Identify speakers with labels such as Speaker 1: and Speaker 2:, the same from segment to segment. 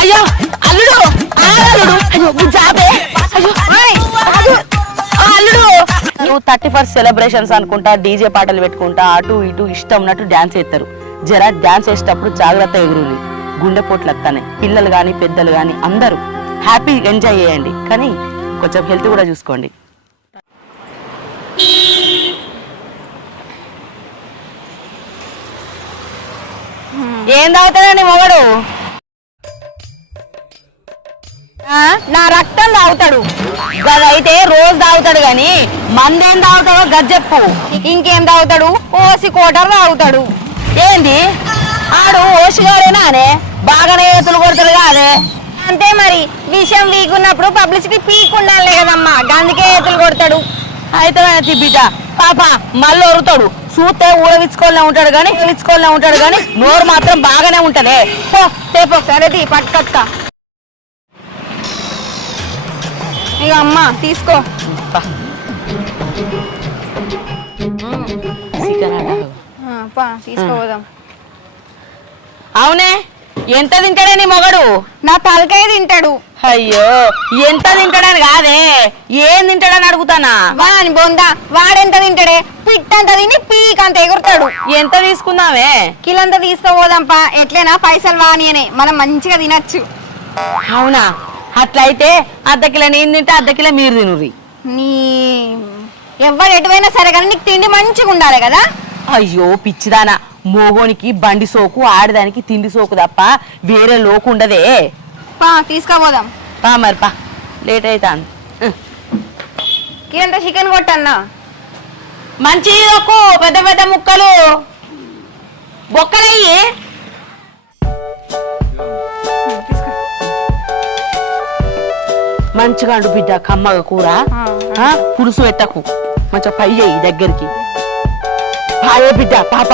Speaker 1: అయ్యో అల్లుడు అల్లుడు. అయ్యో జాబే. అయ్యో అల్లుడు. నువ్వు థర్టీ ఫస్ట్ సెలబ్రేషన్స్ అనుకుంటా డీజే పాటలు పెట్టుకుంటా అటు ఇటు ఇష్టం ఉన్నట్టు డాన్స్ చేస్తారు. జర డాన్స్ వేసేటప్పుడు జాగ్రత్త ఎగురుని. గుండెపోట్లు వస్తానే పిల్లలు కానీ పెద్దలు కానీ అందరూ హ్యాపీ ఎంజాయ్ చేయండి. కానీ కొంచెం హెల్త్ కూడా చూసుకోండి. ఏం తాగుతాడండి మొగడు? ఆ, నా రక్తం తాగుతాడు. గదైతే రోజు తాగుతాడు గాని మందేం తాగుతాడో గజ్జెప్పు. ఇంకేం తాగుతాడు? ఓసి కోటర్ తాగుతాడు. ఏంది? ఆడు ఓసిగాడేనా అనే బాగానే ఎత్తులు కొడతాడు కాదే. అంతే మరి విషయం వీకున్నప్పుడు పబ్లిసిటీ పీక్ ఉండాలి కదమ్మా. గందుకే ఎత్తులు కొడతాడు. అయితే బిడ్డ పాప మళ్ళీ ఒరుతాడు చూస్తే ఊడవిచ్చుకోలే ఉంటాడు కానీ ఊడవిచ్చుకోలే ఉంటాడు కానీ నోరు మాత్రం బాగానే ఉంటదే. పో సరేది పట్టుకొస్తా. ఇక అమ్మ తీసుకో. తీసుకోదాం అవునే ఎంత తింటాడే నీ మొగడు? నా తలకాయ తింటాడు. అయ్యో ఎంత తింటాడని కాదే? ఏం తింటాడని అడుగుతానా? వాని బొందా వాడెంత తింటాడే? పిట్టంత తిని పీక్ అంత ఎగురుతాడు. ఎంత తీసుకుందామే కిలంత తీసుకోపోదాంపా ఎట్లైనా పైసలు వానియనే మనం మంచిగా తినచ్చు. అవునా? అట్లయితే అర్ధ కిలో నేను తింటే అర్ధ కిలో మీరు తినురి నీ ఎవరు ఎటువైనా సరే కానీ నీకు తిండి మంచిగా ఉండాలి కదా? అయ్యో పిచ్చిదానా. మోగోనికి బండి సోకు ఆడదానికి తిండి సోకు తప్ప వేరే లోకు ఉండదే.
Speaker 2: పా తీసుకోపోదాం.
Speaker 1: పా మరి పా. లేట్ అవుతాను
Speaker 2: కింద చికెన్ కొట్టన్నా?
Speaker 1: మంచి ఒక్కు పెద్ద పెద్ద ముక్కలు. బొక్కలయ్యి. మంచిగా అండు బిడ్డ కమ్మగ కూర. పులుసు పెట్టకు. మంచిగా పై చేయి దగ్గరికి. పాయే బిడ్డ పాప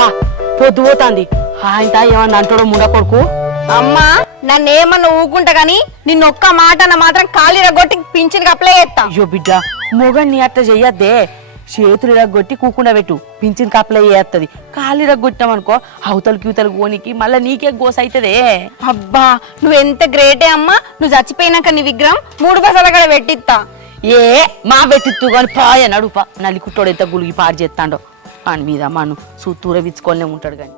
Speaker 1: పొద్దు పోతాంది. ఆయన ఏమన్నా అంటాడో ముండ కొడుకు.
Speaker 2: అమ్మా. నన్ను ఏమన్నా ఊకుంటా గాని నిన్న ఒక్క మాట అన్న మాత్రం ఖాళీ రగొట్టి పింఛన్ అప్లై చేస్తా.
Speaker 1: అయ్యో బిడ్డ మొగన్ని అట్లా చెయ్యద్దే. చేతులు రగ్గొట్టి కూకుండా పెట్టు పింఛన్ కప్లై చేస్తుంది కాళ్ళు రగ్గొట్టామనుకో అవతలకి ఇవతలకి పోనీకి మళ్ళీ నీకే గోస అవుతుందే
Speaker 2: అబ్బా నువ్వు ఎంత గ్రేటే అమ్మా. నువ్వు చచ్చిపోయినాక నీ విగ్రహం మూడు బసల కూడా పెట్టిస్తా
Speaker 1: ఏ మా పెట్టిత్తు కానీ పాయ నడుప. నల్లి కుట్టోడు ఎంత గులిగి పాడు చేస్తాడో అని మీద మను సూత్తూర విచ్చుకోలే ఉంటాడు కానీ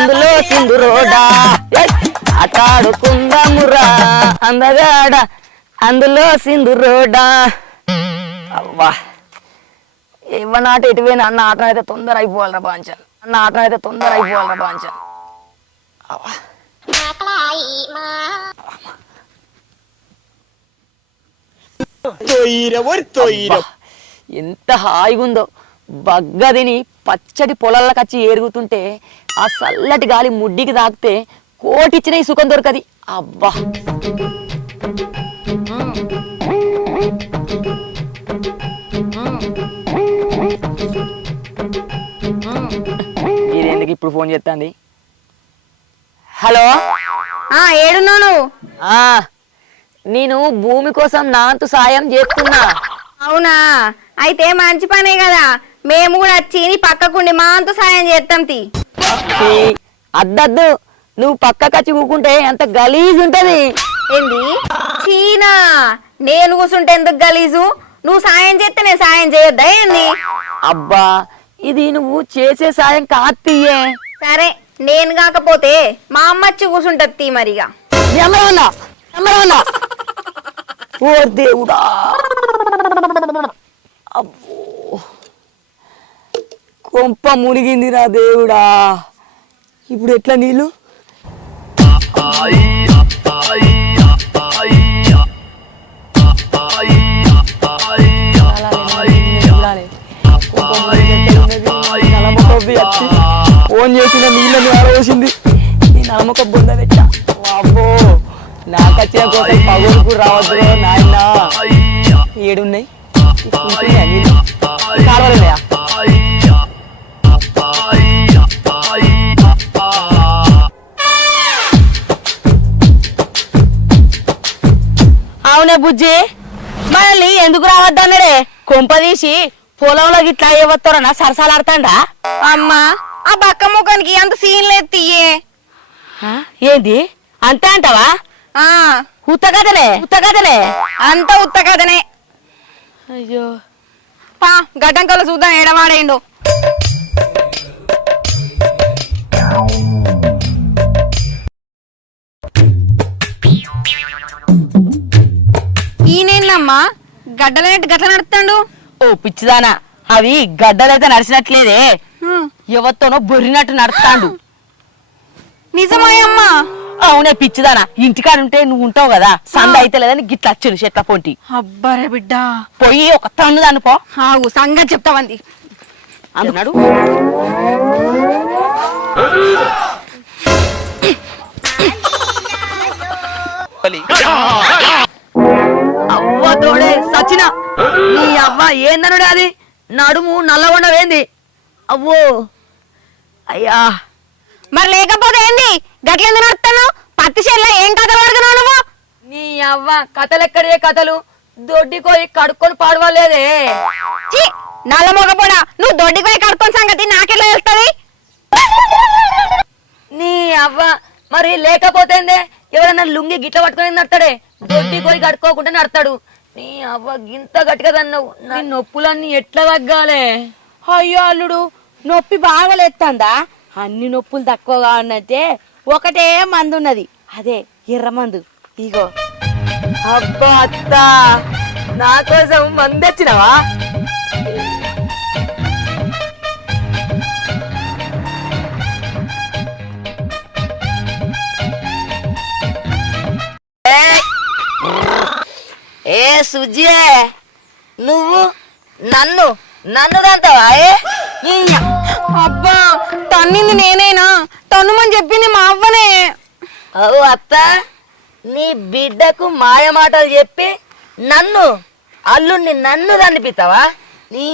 Speaker 1: అందులో సింధురోడా. ఎస్! ఆటాడుకుందామురా అందగాడ. అందులో సింధురోడా. అవ్వా. ఇవ్వనాట ఎటువైనా అన్న ఆటం అయితే తొందర అయిపోవాలరా బాంచన్ అన్న ఆటం అయితే తొందర అయిపోవాలరా బాంచన్ అవ్వా ఎంత హాయిగా ఉందో బగ్గ తిని పచ్చడి పొలాలకు వచ్చి ఏరుగుతుంటే ఆ చల్లటి గాలి ముడ్డికి తాకితే కోటిచ్చిన ఈ సుఖం దొరకది. అబ్బా! ఇదేందుకు ఇప్పుడు ఫోన్ చేస్తాంది హలో?
Speaker 2: ఆ ఏడున్నావు నువ్వు?
Speaker 1: ఆ నేను భూమి కోసం నాంతు సాయం చేస్తున్నా.
Speaker 2: అవునా? అయితే మంచి పనే కదా. మేము కూడా వచ్చి నీ పక్కకుండి మా అంత సాయం చేస్తాం తీ.
Speaker 1: అద్దద్దు. నువ్వు పక్క కచ్చి కూకుంటే ఎంత గలీజ్ ఉంటది.
Speaker 2: ఏంది? చీనా? నేను కూర్చుంటే ఎందుకు గలీజు? నువ్వు సాయం చేస్తే నేను సాయం చేయొద్దా ఏంది?
Speaker 1: అబ్బా ఇది నువ్వు చేసే సాయం కాత్తీయే
Speaker 2: సరే నేను కాకపోతే మా అమ్మ వచ్చి కూర్చుంటది తీ మరిగా.
Speaker 1: ఓ దేవుడా. అబ్బో. కొంప మునిగింది నా దేవుడా. ఇప్పుడు ఎట్లా నీళ్ళు?
Speaker 3: ఫోన్ చేసిన నీళ్ళని ఆరోసింది నేను అమ్మక బుంద పెట్టా. అబ్బో నాకు వచ్చిన కోసం పగులుకు రావద్దు నాయన. ఏడున్నాయి? తీసుకుంటున్నాయా
Speaker 1: అవునే బుజ్జి? మనల్ని ఎందుకు రావద్దన్నాడే? కొంప తీసి పొలంలో గిట్లా అయ్యవస్తారనా సరసాలాడతాండా?
Speaker 2: అమ్మా ఆ బక్క ముఖానికి అంత సీన్ లేదు తీయే
Speaker 1: ఏంది? అంతే అంటావా?
Speaker 2: ఆ.
Speaker 1: ఉత్త కథలే ఉత్త కథలే
Speaker 2: అంత ఉత్త కథనే.
Speaker 1: అయ్యో.
Speaker 2: పా గడ్డంకలు చూద్దాం ఎడవాడేండు ఈయనేందమ్మా? గడ్డలనేట్టు గట్ల నడుస్తాడు
Speaker 1: ఓ పిచ్చిదానా అవి గడ్డలైతే నడిచినట్లేదే. ఎవరితోనో బొర్రినట్టు నడుస్తాండు
Speaker 2: నిజమాయమ్మా.
Speaker 1: అవునే పిచ్చిదానా ఇంటికాడ ఉంటే నువ్వు ఉంటావు కదా సంద అయితే లేదని గిట్ల వచ్చాను చెట్ల పొంటి.
Speaker 2: అబ్బరే బిడ్డ.
Speaker 1: పోయి ఒక తన్ను దాన్ని పో.
Speaker 2: ఆగు సంగతి చెప్తావంది.
Speaker 1: అన్నాడు తోడే సచిన నీ అవ్వ ఏందనుడు అది? నడుము నల్లగొండవేంది? అవ్వో. అయ్యా.
Speaker 2: మరి లేకపోతే ఏంది? గట్లెందుకు నడుస్తాను పత్తి చెల్ల ఏం కథలు పడుతున్నావు నువ్వు?
Speaker 1: నీ అవ్వ కథలెక్కడే కథలు? దొడ్డికోయి కడుక్కొని పాడవలేదే.
Speaker 2: నల్ల మొగపోడా నువ్వు దొడ్డికి పోయి కడుపుని సంగతి నాకెట్లా తెలుస్తుంది?
Speaker 1: నీ అవ్వ మరి లేకపోతేందే? ఎవరన్నా లుంగి గిట్ల పట్టుకొని నడతాడే? దొడ్డి పోయి కడుక్కోకుండా నడతాడు. నీ అవ్వ గింత గట్టిగా తన్నావు. నా నొప్పులన్నీ ఎట్లా తగ్గాలే? అయ్యో అల్లుడు నొప్పి బాగలేస్తుందా అన్ని నొప్పులు తక్కువగా ఉన్నట్టే ఒకటే మందు ఉన్నది అదే ఎర్ర మందు. ఇగో. అబ్బా అత్త నా కోసం మందు తెచ్చినావా? ఏ సుజ్జే నువ్వు నన్ను నన్ను దంతావా?
Speaker 2: అబ్బా తన్నింది నేనేనా? తన్నుమని చెప్పింది మా అవ్వనే.
Speaker 1: అవు అత్త నీ బిడ్డకు మాయ మాటలు చెప్పి నన్ను అల్లుడిని నన్ను దండిపిస్తావా? నీ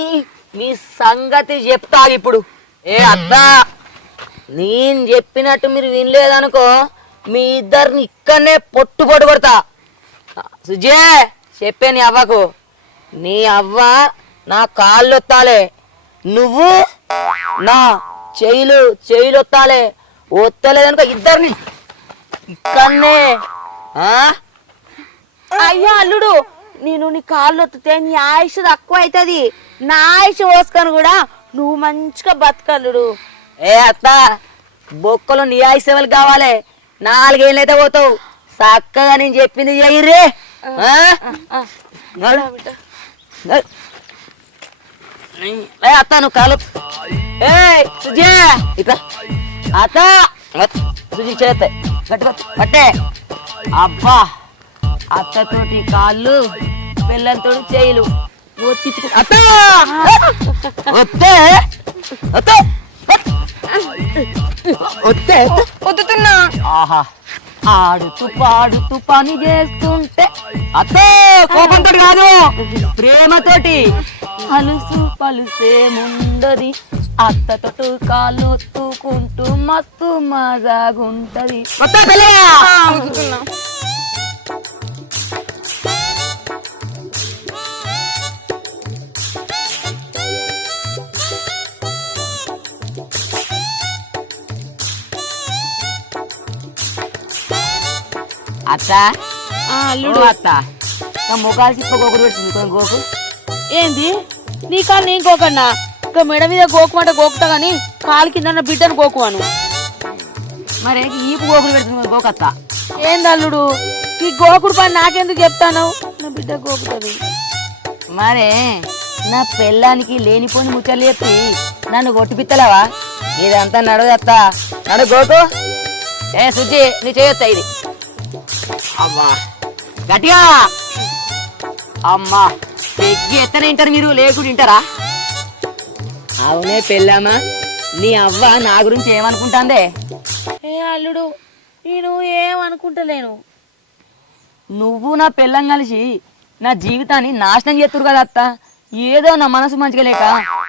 Speaker 1: మీ సంగతి చెప్తా ఇప్పుడు. ఏ అత్త నేను చెప్పినట్టు మీరు వినలేదనుకో మీ ఇద్దరిని ఇక్కడనే పొట్టు పొట్టు కొడతా సుజే! చెప్పే నీ అవ్వకు. నీ అవ్వ నా కాళ్ళు ఒత్తాలే నువ్వు నా చెయ్యిలు చెయ్యిలు ఒత్తాలే ఒత్తలేదనుకో ఇద్దరిని. ఇక్కడనే? అయ్యో అల్లుడు నేను నీ కాళ్ళు ఒత్తితే నీ ఆయుష్ తక్కువ అవుతుంది నా ఆయుష్ పోసుకొని కూడా నువ్వు మంచిగా బతకల్లుడు ఏ అత్త బొక్కలు నీ ఆయుష్ ఎవరికి కావాలి? నాలుగేళ్ళైతే పోతావు. చక్కగా నేను చెప్పింది. ఏ అత్త నువ్వు కాలు. ఏ సుజే ఇట్లా అత్త సుజి పట్టే. అబ్బా అత్తతోటి కాళ్ళు పిల్లలతో చేయిలు. అత్త! వస్తే వస్తే వస్తే
Speaker 2: వద్దుతున్నా
Speaker 1: ఆహా. ఆడుతూ పాడుతూ పని చేస్తుంటే అత్తే కోపంతో కాదు ప్రేమతోటి. అలుసు పలుసే ముందది అత్తతోటి కాళ్ళు ఒత్తుకుంటూ మస్తు మజాగుంటది. అత్త? అల్లుడు. అత్త. నా ముఖాలు చిప్ప గోకుడు పెట్టింది గోకు.
Speaker 4: ఏంది? నీ కాలు నేను గోకన్నా? ఇంకా మెడ మీద గోకుమంటే గోకుతా గాని కాలు కింద బిడ్డను గోకువాను.
Speaker 1: మరి ఈపు గోకుడు పెడుతుంది గోకత్త.
Speaker 4: ఏంది అల్లుడు? ఈ గోకుడు పని నాకెందుకు చెప్తాను? నా బిడ్డ గోకుతుంది.
Speaker 1: మరే నా పెళ్ళానికి లేనిపోని ముచ్చట్లు చెప్పి నన్ను కొట్టిపిత్తలేవా ఇదంతా నడవదత్త. నడు గోకు. ఏ సుజ్జి నీ చేయొత్తా ఇది. అమ్మా. గట్టిగా. అమ్మా. పెగ్గి ఎత్తనే వింటారు మీరు లేకుండా వింటారా అవునే పెళ్ళామా.
Speaker 3: నీ అవ్వ నా గురించి ఏమనుకుంటాందే?
Speaker 1: ఏ అల్లుడు నేను ఏం అనుకుంటలేను
Speaker 3: నువ్వు నా పెళ్ళం కలిసి నా జీవితాన్ని నాశనం చేస్తురు కదా అత్త. ఏదో నా మనసు మంచిగా లేక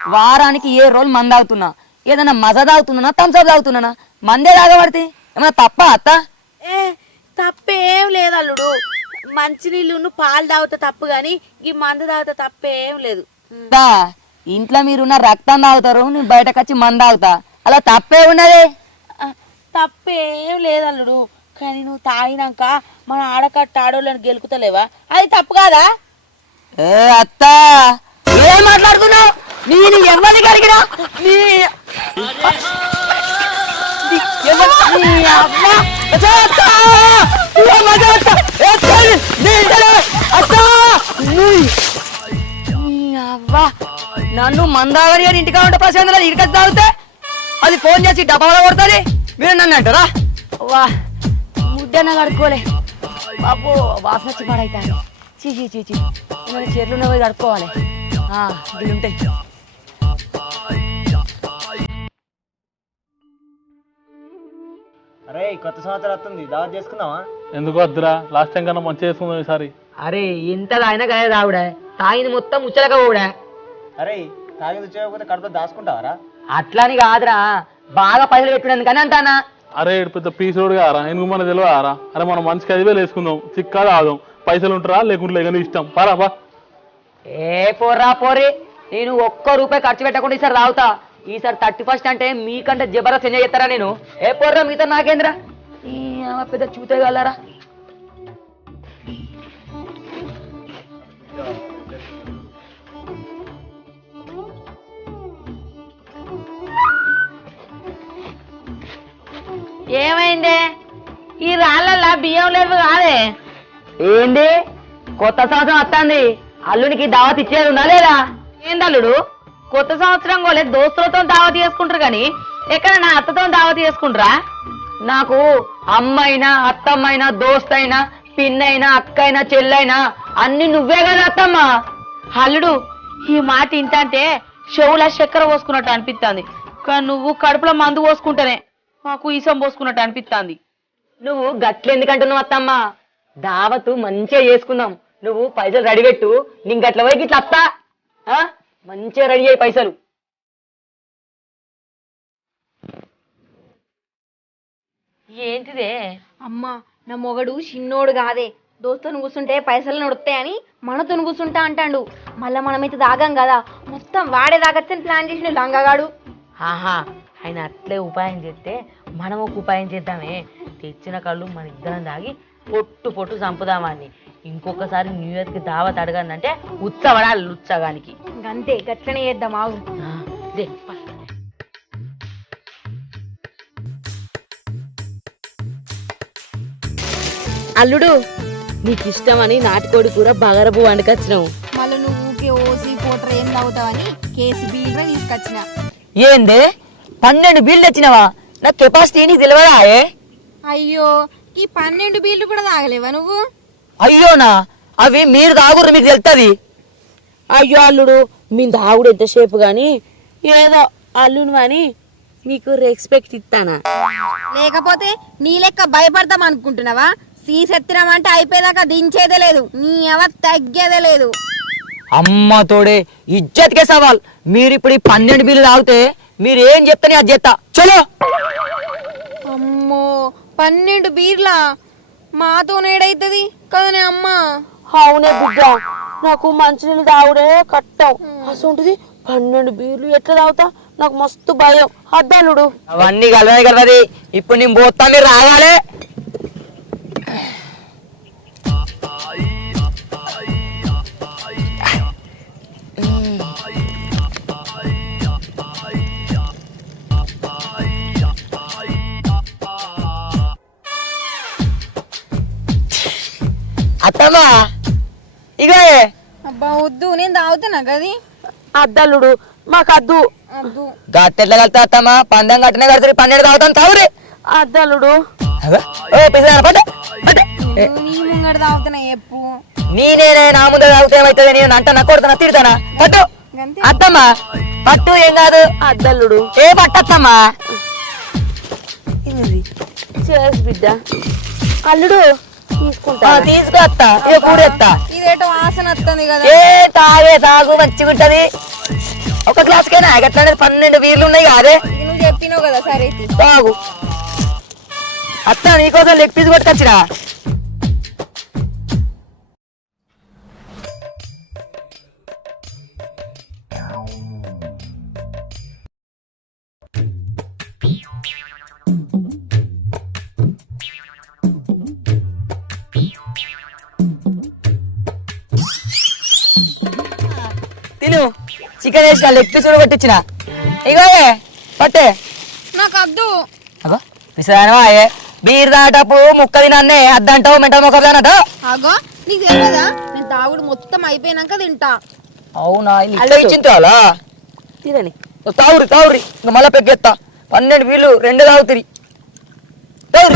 Speaker 3: వారానికి ఏ రోజు మంద తాగుతున్నా? ఏదైనా మజా తాగుతున్నానా థమ్స్అప్ తాగుతున్నానా మందే తాగబడితే ఏమన్నా తప్ప అత్త?
Speaker 1: ఏ తప్పేం లేదు అల్లుడు. మంచినీళ్ళు పాలు తాగుతా తప్పు గాని ఈ మందు తాగుతా తప్పేం లేదు.
Speaker 3: ఇంట్లో మీరున్న రక్తం తాగుతారు నేను బయటకు వచ్చి మంద తాగుతా. అలా తప్పే ఉన్నది?
Speaker 1: ఆ, తప్పేం లేదు అల్లుడు. కానీ నువ్వు తాగినాక మన ఆడకట్ట ఆడోళ్ళని గెలుకుతలేవా? అది తప్పు కాదా?
Speaker 3: ఏ అత్త ఏం మాట్లాడుతున్నావు? నేను ఎవరిని కలిగినా నీ నన్ను మందావరి గారి ఇంటికా ఉంటే ప్రశాంత్ ఇరికొచ్చి తాగితే అది ఫోన్ చేసి డబ్బాలో కొడుతుంది. మీరు నన్ను అంటారా? వా ముద్దన కడుక్కోలే. బాబు వాసన వచ్చి పడైతాను చీ చీ చీ చీ. మన చీరలు పోయి కడుక్కోవాలి. ఉంటాయి.
Speaker 5: అరే కొత్త సంవత్సరం వస్తుంది దావత్ చేసుకుందామా?
Speaker 6: ఎందుకు వద్దురా? లాస్ట్ టైం కన్నా మంచిగా చేసుకుందాం ఈసారి.
Speaker 3: అరే ఇంత తాగినా కదా తాగుడా. తాగింది మొత్తం ముచ్చలక పోడా
Speaker 5: అరే తాగింది చేయకపోతే కడుపులో దాచుకుంటావరా?
Speaker 3: అట్లని కాదురా. బాగా పైసలు పెట్టుకునేందుకని అంటానా?
Speaker 6: అరే ఈడు పెద్ద పీసుడు కారా ఎందుకు మన తెలియదారా అరే మనం మంచికి ఐదు వేలు వేసుకుందాం. చిక్కా ఆదాం పైసలు ఉంటారా? లేకుంటే లేకని ఇష్టం. పరా బా
Speaker 3: ఏ పోర్రా పోరి నేను ఒక్క రూపాయి ఖర్చు పెట్టకుండా ఈసారి తాగుతా. ఈసారి థర్టీ ఫస్ట్ అంటే మీకంటే జబర్దస్త్ ఎంజాయ్ చేస్తారా నేను? ఏ పోర్రా మిగతా నాకేంద్రా పెద్ద చూతే గలరా
Speaker 1: ఏమైందే? ఈ రాళ్ళల్లా బియ్యం లేవు కాదే?
Speaker 3: ఏంది? కొత్త సంవత్సరం వస్తుంది. అల్లునికి దావత్ ఇచ్చేది ఉందా లేదా?
Speaker 1: ఏందల్లుడు? కొత్త సంవత్సరం కోలే దోస్తులతో దావత్ చేసుకుంటారు కానీ ఎక్కడ నా అత్తతో దావత్ చేసుకుంటారా
Speaker 3: నాకు అమ్మైనా అత్తమ్మైనా దోస్తైనా పిన్నైనా అక్కైనా చెల్లైనా అన్ని నువ్వే కదా అత్తమ్మ.
Speaker 1: అల్లుడు ఈ మాట ఇంతంటే చెవుల చక్కెర పోసుకున్నట్టు అనిపిస్తుంది కానీ నువ్వు కడుపులో మందు పోసుకుంటేనే మాకు ఈసం పోసుకున్నట్టు అనిపిస్తుంది
Speaker 3: నువ్వు గట్లెందుకంటున్నావు అత్తమ్మ? దావతు మంచిగా చేసుకుందాం. నువ్వు పైసలు రెడీ పెట్టు. నీకు గట్ల పోయి గిట్ల అత్తా. ఆ? మంచిగా రెడీ అయ్యి పైసలు.
Speaker 1: ఏంటిదే?
Speaker 2: అమ్మా నా మొగడు చిన్నోడు కాదే. దోస్తుని కూర్చుంటే పైసలు నొడతాయని మనతో కూర్చుంటా అంటాడు. మళ్ళా మనమైతే తాగాం కదా. మొత్తం వాడే తాగచ్చని ప్లాన్ చేసిన లంగగాడు.
Speaker 1: ఆహా ఆయన అట్లే ఉపాయం చేస్తే మనం ఒక ఉపాయం చేద్దామే. తెచ్చిన కళ్ళు మన ఇద్దరం తాగి పొట్టు పొట్టు చంపుదామని ఇంకొకసారి న్యూ ఇయర్కి దావత్ అడగందంటే ఉచ్చబడాలి ఉచ్చగానికి
Speaker 2: అంతే గట్లనే చేద్దాం ఆగు.
Speaker 1: ఆ, దే, పా. అల్లుడు నీకు ఇష్టమని నాటుకోడి కూర బగరపు వండుకొచ్చినావు.
Speaker 2: మళ్ళీ నువ్వు ఊకే ఓసి పోటర్ ఏం తాగుతావని కేసు బీల్గా తీసుకొచ్చిన.
Speaker 3: ఏంది? పన్నెండు బిల్లు తెచ్చినావా? నా కెపాసిటీ నీకు తెలియదా ఏ?
Speaker 2: అయ్యో ఈ పన్నెండు బీర్లు కూడా తాగలేవా నువ్వు?
Speaker 3: అయ్యోనా అవి మీరు తాగురు మీకు తెలుస్తుంది
Speaker 1: అయ్యో అల్లుడు మీ దావుడు ఎంతసేపు గాని ఏదో అల్లును అని మీకు రెస్పెక్ట్ ఇస్తానా
Speaker 2: లేకపోతే నీ లెక్క భయపడతాం అనుకుంటున్నావా? సీసెత్తినామంటే అయిపోయేదాకా దించేదే లేదు. నీ ఎవ తగ్గేదే లేదు.
Speaker 3: అమ్మ తోడే ఇజ్జత్కే సవాల్. మీరు ఇప్పుడు ఈ పన్నెండు బిల్లు తాగితే మీరు ఏం చెప్తానే అది చెప్తా. చలో!
Speaker 2: అమ్మో పన్నెండు బీర్లా? మాతో నేడైతుంది కదనే అమ్మ.
Speaker 1: అవునే బిడ్డ నాకు మంచినీళ్ళు తాగుడే కట్టం. అసలు పన్నెండు బీర్లు ఎట్లా తాగుతా? నాకు మస్తు భయం. అద్దలుడు.
Speaker 3: అవన్నీ కలవే కలవది ఇప్పుడు నేను పోతా మీరు రావాలి అత్తమ్మా ఇగో
Speaker 2: అబ్బా వద్దు నేను తాగుతున్నా కది
Speaker 1: అద్దలుడు మాకు అద్దు.
Speaker 2: వద్దు
Speaker 3: గట్టెట్లా కలుతా అత్తమ్మా. పందెం కట్టిన కడుతుంది పన్నెండు తాగుతాను తాగురి
Speaker 1: అద్దలుడు
Speaker 3: అవ్వ, ఓ పిల్లలు పట్ట పట్ట.
Speaker 2: నువ్వు నీ ముంగడ తాగుతున్నా ఎప్పు
Speaker 3: నేనే నా ముందు తాగితే ఏమవుతుంది నేను అంట నా కొడుతున్నా తిడతానా? పట్టు. అత్తమ్మా పట్టు ఏం కాదు. అద్దల్లుడు. ఏ పట్టత్తమ్మా
Speaker 1: చేసి బిడ్డ. అల్లుడు. తీసుకుంటా
Speaker 3: తీసుకో అత్త ఇక కూడెత్తా
Speaker 2: ఇదేటో వాసన వస్తుంది కదా.
Speaker 3: ఏ తాగే తాగు మంచిగా ఉంటది. ఒక గ్లాస్కైనా ఎట్లా పన్నెండు వీర్లు ఉన్నాయి కాదే
Speaker 2: నువ్వు చెప్పినావు కదా సరే
Speaker 3: తాగు. అత్త నీకోసం లెగ్ పీస్ కొట్టుకొచ్చినా? తిను. చికెన్ వేసిన లెగ్ పీస్ కూడా కొట్టించిన. ఇగో ఏ, పట్టే.
Speaker 2: నాకు అద్దు
Speaker 3: అగో పిసానమా ఏ బీర్ దాటప్పుడు ముక్క తినన్నే అద్దంటావు మెంటల్ మొక్క తినట
Speaker 2: అగో నీకు తెలియదా నేను తాగుడు మొత్తం అయిపోయినాక తింటా.
Speaker 3: అవునా ఇట్లా ఇచ్చింటావాలా
Speaker 1: తినని.
Speaker 3: తావురి తావురి ఇంకా మళ్ళా పెగ్గెత్తా. పన్నెండు వీళ్ళు రెండు తాగుతురి తావురి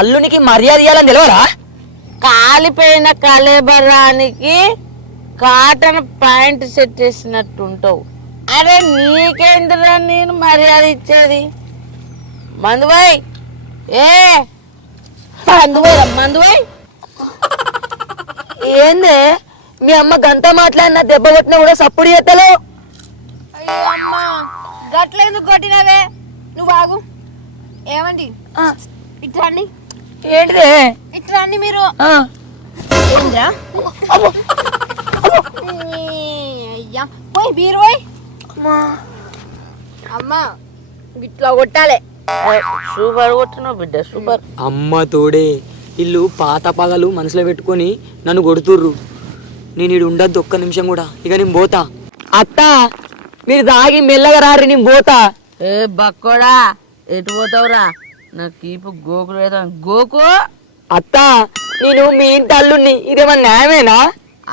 Speaker 3: అల్లునికి మర్యాద ఇవ్వాలని తెలియరా
Speaker 1: కాలిపోయిన కలేబరానికి కాటన్ ప్యాంట్ సెట్ చేసినట్టు ఉంటావు అరే నీకేందిరా నేను మర్యాద ఇచ్చేది? మందుబాయ్! ఏ! మందుబాయ్ మందుబాయ్!
Speaker 3: ఏంది? మీ అమ్మ గంట మాట్లాడిన దెబ్బ కొట్టినా కూడా సప్పుడు చేస్తలో
Speaker 2: గట్లెందుకు కొట్టినవే? నువ్వు ఆగు. ఏమండి? ఇట్లా రండి.
Speaker 3: ఏంటిదే?
Speaker 2: ఇట్లా రండి మీరు. ఏంద్రా? అయ్యా. పోయి బీరు పోయి. అమ్మా. ఇట్లా కొట్టాలి.
Speaker 1: సూపర్ కొట్టినావు బిడ్డ సూపర్.
Speaker 3: అమ్మ తోడే ఇల్లు పాత పగలు మనసులో పెట్టుకొని నన్ను కొడుతుర్రు. నేను ఇడు ఉండద్దు ఒక్క నిమిషం కూడా. ఇక నేను పోతా. అత్త మీరు దాగి మెల్లగా రారి నేను పోతా.
Speaker 1: ఏ బక్కోడా ఎటు పోతావురా? నా కీపు గోకు లేదా గోకు?
Speaker 3: అత్త నేను మీ ఇంటి అల్లుని ఇదేమన్నా న్యాయమేనా?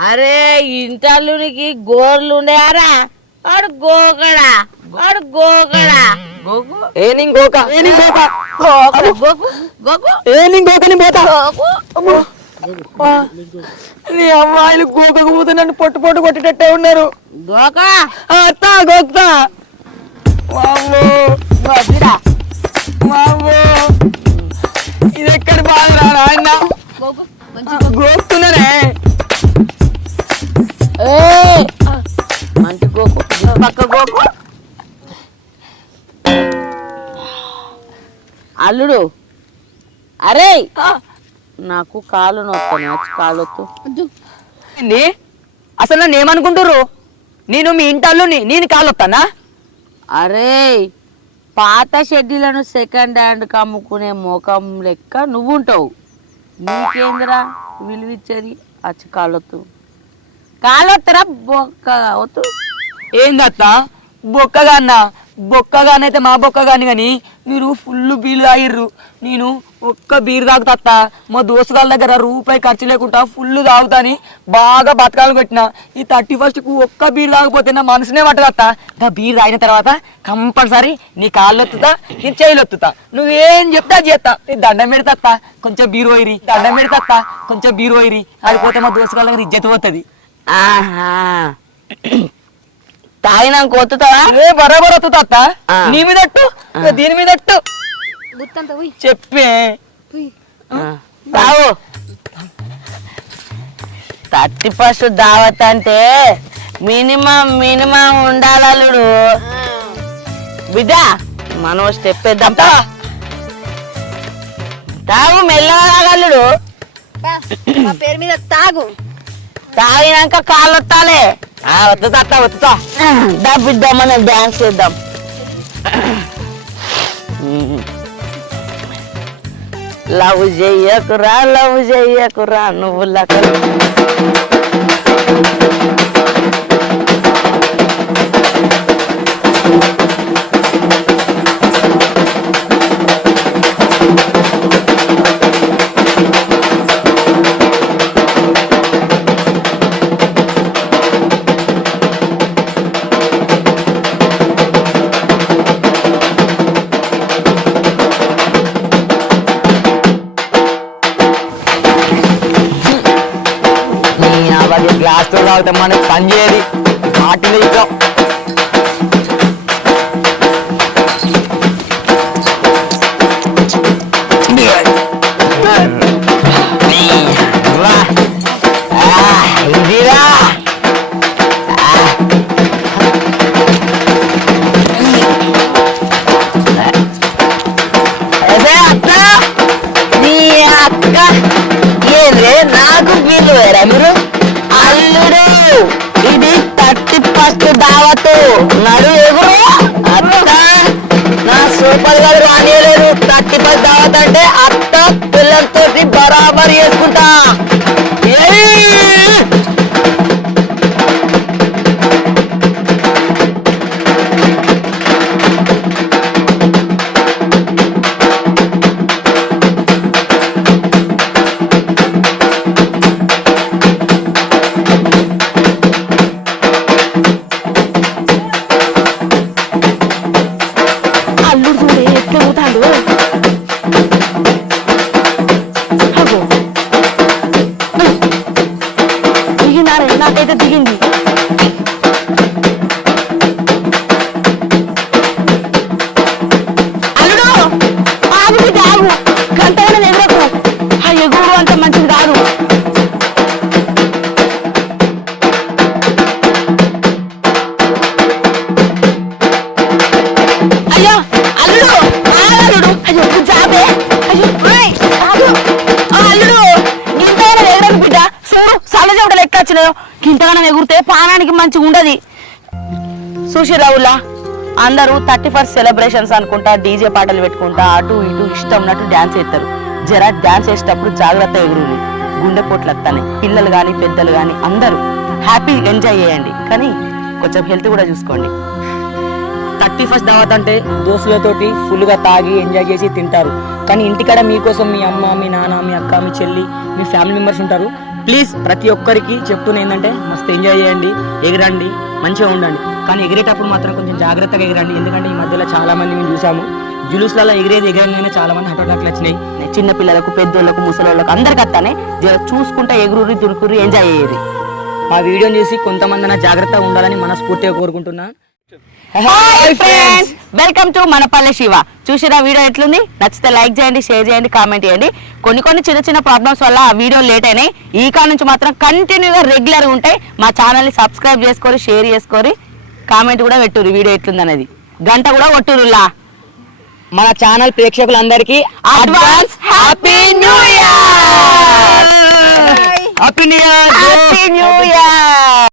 Speaker 1: అరే ఇంటల్లునికి గోర్లు ఉండేయారా వాడు గోకడా. వాడు గోకడా. గోకు?
Speaker 3: ఏ నేను గోక. ఏ నేను గోక.
Speaker 1: గోకు. గోకు? గోకు?
Speaker 3: ఏ నేను గోక? నేను పోతా నీ అమ్మాయిలు గోకకపోతే నన్ను పొట్టు పొట్టు కొట్టేటట్టే ఉన్నారు.
Speaker 1: గోక?
Speaker 3: అత్త గోక్తా. వామ్మో ఇది ఎక్కడి బాధ
Speaker 1: మంచి గోకు పక్క గోకు. అల్లుడు అరే నాకు కాలు వచ్చి కాలు
Speaker 3: ఏంది? అసలు నన్ను ఏమనుకుంటారు నేను మీ ఇంటి అల్లుని నేను కాలొస్తానా
Speaker 1: అరే పాత షెడ్యూలను సెకండ్ హ్యాండ్ కమ్ముకునే ముఖం లెక్క నువ్వుంటావు. నీకేందిరా విలువిచ్చేది? అచ్చి కాళ్ళొత్తు కాలొత్తరా? బొక్క వత్తు
Speaker 3: ఏందత్త? బొక్కగా అన్నా బొక్కగానైతే మా బొక్కగాని కానీ మీరు ఫుల్ బీర్ తాగిర్రు. నేను ఒక్క బీర్ తాగుతా మా దోస్తుగాల దగ్గర రూపాయి ఖర్చు లేకుండా ఫుల్ తాగుతాని బాగా బతకాలు పెట్టిన ఈ థర్టీ ఫస్ట్కు ఒక్క బీర్ తాగకపోతే నా మనసునే పట్టదత్త నా బీర్ తాగిన తర్వాత కంపల్సరీ నీ కాళ్ళు ఎత్తుతా నీ చేయలు ఎత్తుతా. నువ్వేం చెప్తా అది చేస్తా. నీ దండం పెడతా కొంచెం బీరు పోయిరి. దండం పెడతా కొంచెం బీరు పోయిరి. పోతే మా దోస్తుగాల దగ్గర ఇజ్జత పోతుంది.
Speaker 1: ఆహా. తాగినాక వత్తుతావా
Speaker 3: ఏ బరాబర్
Speaker 1: ఆ.
Speaker 3: నీ మీద దీని మీద చెప్పే.
Speaker 1: రావు థర్టీ ఫస్ట్ దావత్ అంటే మినిమం మినిమం ఉండాలలుడు. బిడ్డ మనం స్టెప్ వేద్దాం తాగు మెల్లగా తాగలుడు. మా పేరు మీద తాగు. తాగినాక కాళ్ళు వస్తాలే
Speaker 3: వద్దుతా అత్త వద్దుతా
Speaker 1: డబ్బిద్దాం మనం డాన్స్ చేద్దాం. లవ్ చెయ్యకురా లవ్ చెయ్యకురా నువ్వు లక
Speaker 3: తాగితే మనకి పని చేయదు. మాటలు ఇక
Speaker 1: బరాబర్ మంచిగా ఉండదు. సుశీరావులా అందరూ థర్టీ ఫస్ట్ సెలబ్రేషన్స్ అనుకుంటా డీజే పాటలు పెట్టుకుంటా అటు ఇటు ఇష్టం ఉన్నట్టు డాన్స్ చేస్తారు. జర డ్యాన్స్ వేసేటప్పుడు జాగ్రత్త ఎగురు గుండె పోట్లు వస్తాయి పిల్లలు కానీ పెద్దలు కానీ అందరూ హ్యాపీ ఎంజాయ్ చేయండి. కానీ కొంచెం హెల్త్ కూడా చూసుకోండి.
Speaker 3: థర్టీ ఫస్ట్ దావత్ అంటే దోస్తులతోటి ఫుల్గా తాగి ఎంజాయ్ చేసి తింటారు. కానీ ఇంటికాడ మీకోసం మీ అమ్మ మీ నాన్న మీ అక్క మీ చెల్లి మీ ఫ్యామిలీ మెంబర్స్ ఉంటారు. ప్లీజ్ ప్రతి ఒక్కరికి చెప్తున్నా ఏంటంటే మస్తు ఎంజాయ్ చేయండి ఎగరండి మంచిగా ఉండండి. కానీ ఎగిరేటప్పుడు మాత్రం కొంచెం జాగ్రత్తగా ఎగరండి. ఎందుకంటే ఈ మధ్యలో చాలా మంది మేము చూసాము. జులూస్లలో ఎగిరేది ఎగరంగానే చాలా మంది హఠాట్లు వచ్చినాయి.
Speaker 1: చిన్న పిల్లలకు పెద్దోళ్ళకు ముసలోళ్ళకు అందరికి అత్తానే చూసుకుంటా ఎగురురి దురుకురి ఎంజాయ్ అయ్యేది.
Speaker 3: మా వీడియోని చూసి కొంతమంది జాగ్రత్తగా ఉండాలని మనస్ఫూర్తిగా కోరుకుంటున్నా.
Speaker 1: హాయ్ ఫ్రెండ్స్ వెల్కమ్ టు మన పల్లె శివ చూసిన వీడియో ఎట్లుంది? నచ్చితే లైక్ చేయండి షేర్ చేయండి కామెంట్ చేయండి. కొన్ని కొన్ని చిన్న చిన్న ప్రాబ్లమ్స్ వల్ల ఆ వీడియో లేట్ అయినాయి. ఈ కాడ నుంచి మాత్రం కంటిన్యూగా రెగ్యులర్ ఉంటాయి. మా ఛానల్ని సబ్స్క్రైబ్ చేసుకొని షేర్ చేసుకొని కామెంట్ కూడా పెట్టుర్రు వీడియో ఎట్లుంది అనేది. గంట కూడా కొట్టురులా
Speaker 3: మన ఛానల్ ప్రేక్షకులందరికీ
Speaker 1: advance happy new year
Speaker 3: happy new year
Speaker 1: happy new year